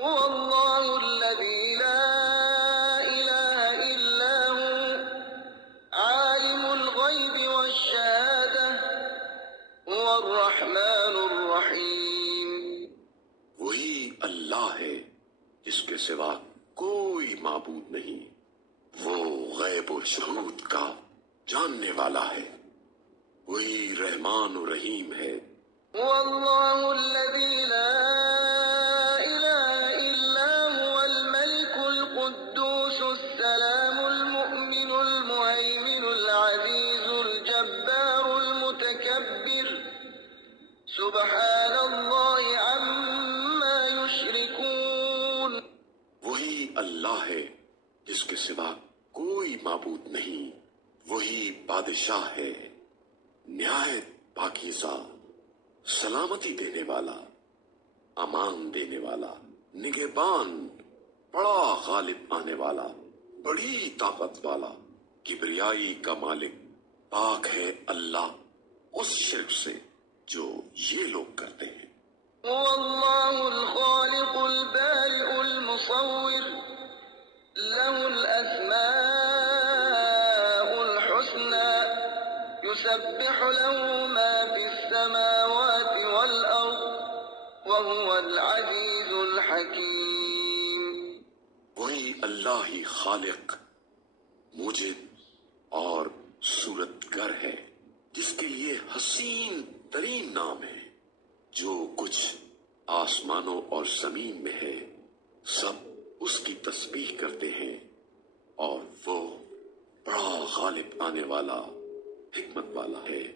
هو الله الذي لا إله إلا هو عالم الغيب والشهادة هو الرحمن الرحيم. وہی اللہ ہے جس کے سوا کوئی معبود نہیں، وہ غیب و شہود کا جاننے والا ہے، وہی رحمان و رحیم ہے۔ هو الله الذي لا إله إلا هو الملك القدوس السلام المؤمن المهيمن العزيز الجبار المتكبر سبحان الله عما يشركون. وہی اللہ ہے جس کے سوا کوئی معبود نہیں، وہی بادشاہ ہے، نہایت پاکیزہ، سلامتی دینے والا، امان دینے والا، نگہبان، بڑا غالب آنے والا، بڑی طاقت والا، کبریائی کا مالک۔ پاک ہے اللہ اس شرک سے جو یہ لوگ کرتے ہیں۔ هو الله الخالق البارئ المصور له الأسماء الحسنى يسبح له ما في السماوات والأرض وهو العزيز الحكيم. وہی اللہ ہی خالق، موجد اور صورت گر ہے، جس کے لیے حسین ترین نام ہے۔ جو کچھ آسمانوں اور زمین میں ہے سب اس کی تسبیح کرتے ہیں، اور وہ بڑا غالب آنے والا، حکمت والا ہے۔